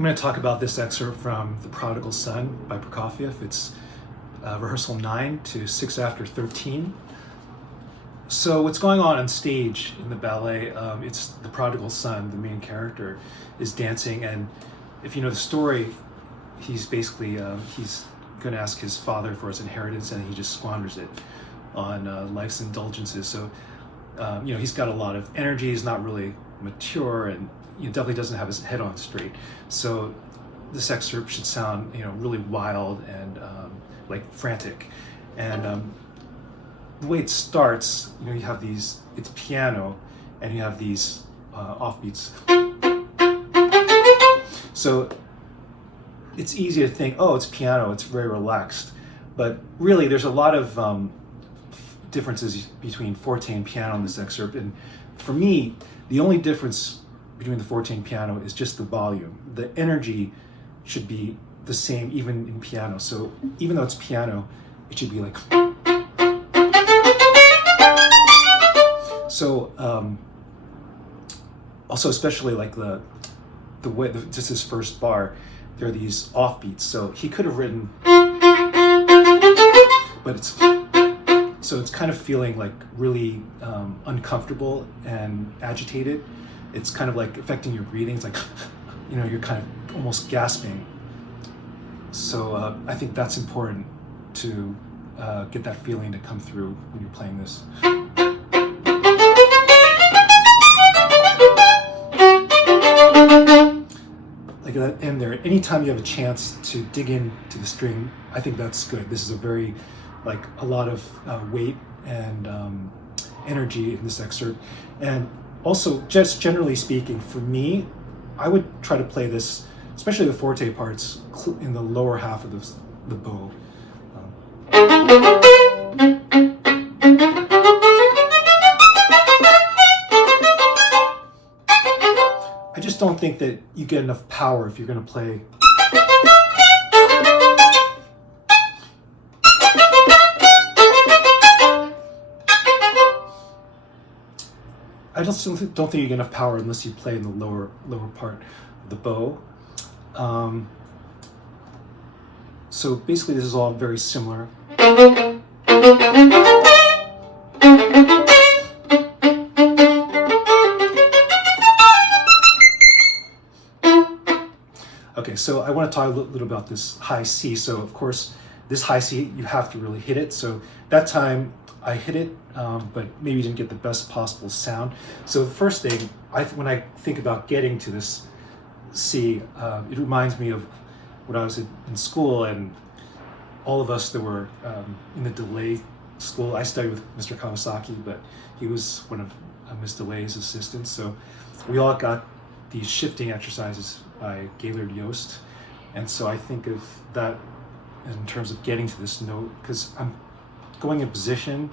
I'm going to talk about this excerpt from The Prodigal Son by Prokofieff. It's rehearsal 9 to 6 after 13. So what's going on stage in the ballet, it's the prodigal son, the main character, is dancing, and if you know the story, he's basically, he's going to ask his father for his inheritance, and he just squanders it on life's indulgences. So, you know, he's got a lot of energy, he's not really mature, and he definitely doesn't have his head on straight. So this excerpt should sound, you know, really wild and like frantic. And the way it starts, you know, you have these, it's piano, and you have these offbeats. So it's easy to think, oh, it's piano, it's very relaxed. But really, there's a lot of differences between forte and piano in this excerpt. And for me, the only difference between the forte and piano is just the volume. The energy should be the same even in piano. So even though it's piano, it should be like... So also especially like the way, just his first bar, there are these offbeats. So he could have written, but it's, so it's kind of feeling like really uncomfortable and agitated. It's kind of like affecting your breathing. It's like, you know, you're kind of almost gasping. So I think that's important to get that feeling to come through when you're playing this. Like that end there. Anytime you have a chance to dig into the string, I think that's good. This is a very, like, a lot of weight and energy in this excerpt. And also, just generally speaking, for me, I would try to play this, especially the forte parts, in the lower half of the bow. I just don't think that you get enough power if you're going to play. I just don't think you get enough power unless you play in the lower part of the bow. So basically, this is all very similar. Okay, so I want to talk a little about this high C. So of course, this high C, you have to really hit it. So that time I hit it, but maybe didn't get the best possible sound. So the first thing, when I think about getting to this C, it reminds me of when I was in school, and all of us that were in the delay school. I studied with Mr. Kawasaki, but he was one of Ms. DeLay's assistants. So we all got these shifting exercises by Gaylord Yost. And so I think of that in terms of getting to this note, because I'm going in position.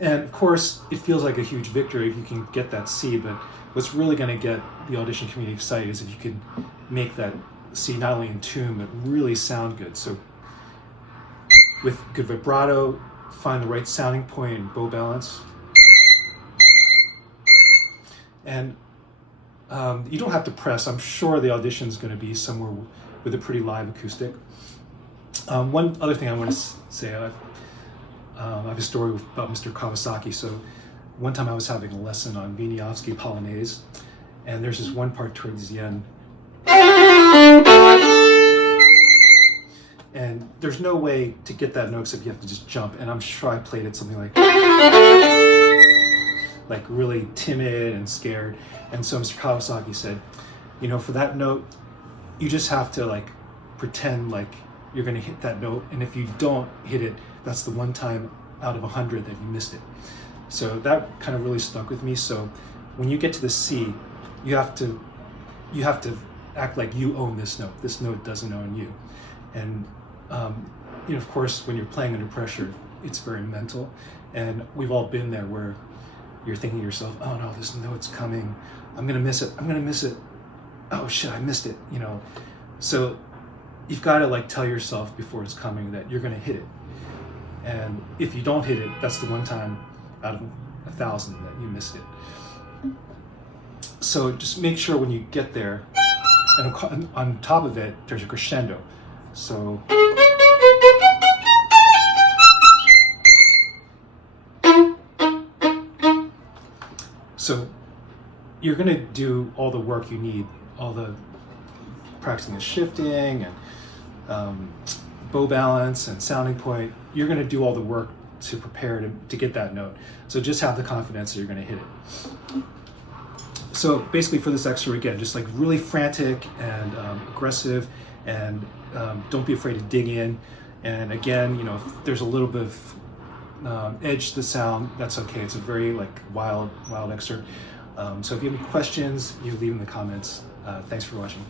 And of course, it feels like a huge victory if you can get that C, but what's really going to get the audition community excited is if you can make that C not only in tune, but really sound good. So with good vibrato, find the right sounding point and bow balance. And you don't have to press. I'm sure the audition is going to be somewhere with a pretty live acoustic. One other thing I want to say, I have a story about Mr. Kawasaki. So one time I was having a lesson on Wieniawski Polonaise, and there's this one part towards the end. And there's no way to get that note except you have to just jump. And I'm sure I played it something like really timid and scared. And so Mr. Kawasaki said, you know, for that note, you just have to like pretend like you're going to hit that note. And if you don't hit it, that's the one time out of 100 that you missed it. So that kind of really stuck with me. So when you get to the C, you have to act like you own this note. This note doesn't own you. And you know, of course, when you're playing under pressure, it's very mental. And we've all been there where you're thinking to yourself, oh no, this note's coming. I'm gonna miss it. I'm gonna miss it. Oh shit, I missed it. You know. So you've got to like tell yourself before it's coming that you're going to hit it. And if you don't hit it, that's the one time out of 1,000 that you missed it. So just make sure when you get there, and on top of it, there's a crescendo. So you're going to do all the work you need, all the practicing the shifting and bow balance and sounding point. You're going to do all the work to prepare to get that note. So just have the confidence that you're going to hit it. So basically for this excerpt, again, just like really frantic and aggressive, and don't be afraid to dig in. And again, you know, if there's a little bit of edge to the sound, that's okay. It's a very like wild excerpt. So if you have any questions, you leave in the comments. Thanks for watching.